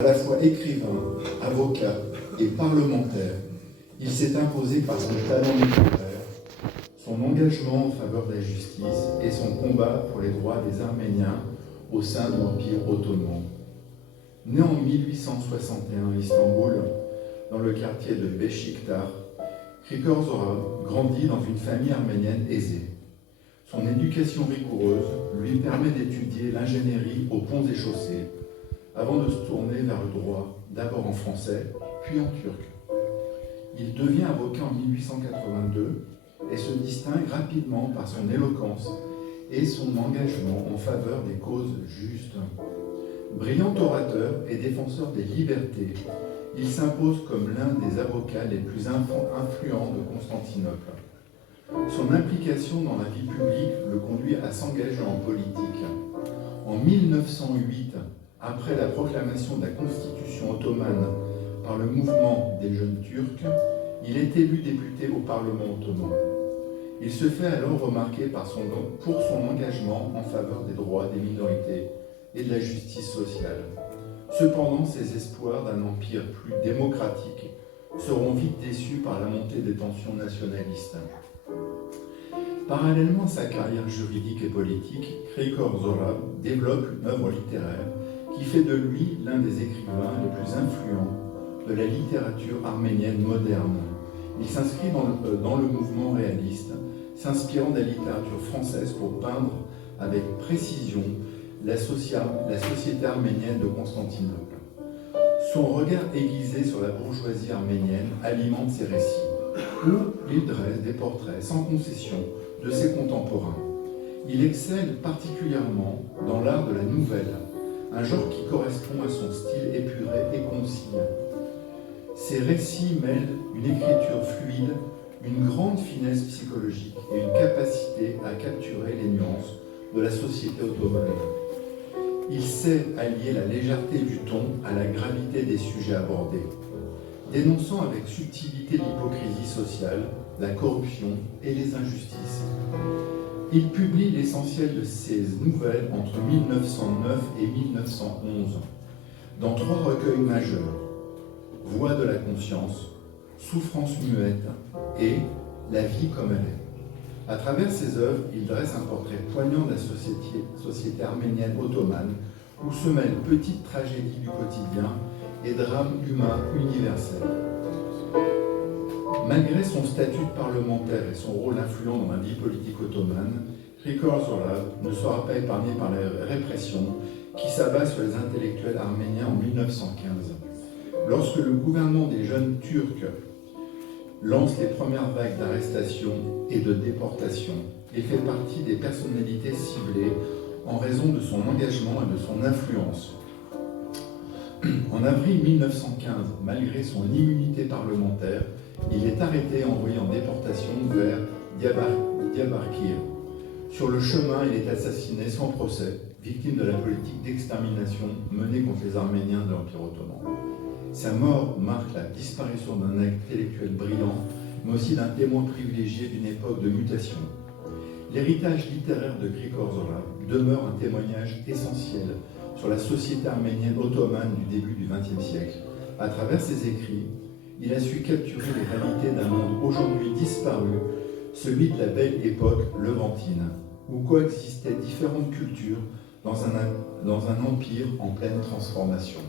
À la fois écrivain, avocat et parlementaire, il s'est imposé par son talent littéraire, son engagement en faveur de la justice et son combat pour les droits des Arméniens au sein de l'Empire ottoman. Né en 1861 à Istanbul, dans le quartier de Beşiktaş, Krikor Zorab grandit dans une famille arménienne aisée. Son éducation rigoureuse lui permet d'étudier l'ingénierie aux ponts et chaussées, avant de se tourner vers le droit, d'abord en français, puis en turc. Il devient avocat en 1882 et se distingue rapidement par son éloquence et son engagement en faveur des causes justes. Brillant orateur et défenseur des libertés, il s'impose comme l'un des avocats les plus influents de Constantinople. Son implication dans la vie publique le conduit à s'engager en politique. En 1908, après la proclamation de la Constitution ottomane par le mouvement des jeunes Turcs, il est élu député au Parlement ottoman. Il se fait alors remarquer pour son engagement en faveur des droits des minorités et de la justice sociale. Cependant, ses espoirs d'un empire plus démocratique seront vite déçus par la montée des tensions nationalistes. Parallèlement à sa carrière juridique et politique, Krikor Zorab développe une œuvre littéraire qui fait de lui l'un des écrivains les plus influents de la littérature arménienne moderne. Il s'inscrit dans le mouvement réaliste, s'inspirant de la littérature française pour peindre avec précision la société arménienne de Constantinople. Son regard aiguisé sur la bourgeoisie arménienne alimente ses récits, où il dresse des portraits sans concession de ses contemporains. Il excelle particulièrement dans l'art de la nouvelle, un genre qui correspond à son style épuré et concis. Ses récits mêlent une écriture fluide, une grande finesse psychologique et une capacité à capturer les nuances de la société ottomane. Il sait allier la légèreté du ton à la gravité des sujets abordés, dénonçant avec subtilité l'hypocrisie sociale, la corruption et les injustices. Il publie l'essentiel de ses nouvelles entre 1909 et 1911, dans 3 recueils majeurs: Voix de la conscience, Souffrance muette et La vie comme elle est. À travers ses œuvres, il dresse un portrait poignant de la société arménienne ottomane, où se mêlent petites tragédies du quotidien et drames humains universels. Malgré son statut de parlementaire et son rôle influent dans la vie politique ottomane, Krikor Zorab ne sera pas épargné par la répression qui s'abat sur les intellectuels arméniens en 1915. Lorsque le gouvernement des jeunes Turcs lance les premières vagues d'arrestations et de déportations, il fait partie des personnalités ciblées en raison de son engagement et de son influence. En avril 1915, malgré son immunité parlementaire, il est arrêté et envoyé en déportation vers Diyarbakır. Sur le chemin, il est assassiné sans procès, victime de la politique d'extermination menée contre les Arméniens de l'Empire ottoman. Sa mort marque la disparition d'un intellectuel brillant, mais aussi d'un témoin privilégié d'une époque de mutation. L'héritage littéraire de Krikor Zorab demeure un témoignage essentiel sur la société arménienne ottomane du début du XXe siècle. À travers ses écrits, il a su capturer les réalités d'un monde aujourd'hui disparu, celui de la belle époque levantine, où coexistaient différentes cultures dans un empire en pleine transformation.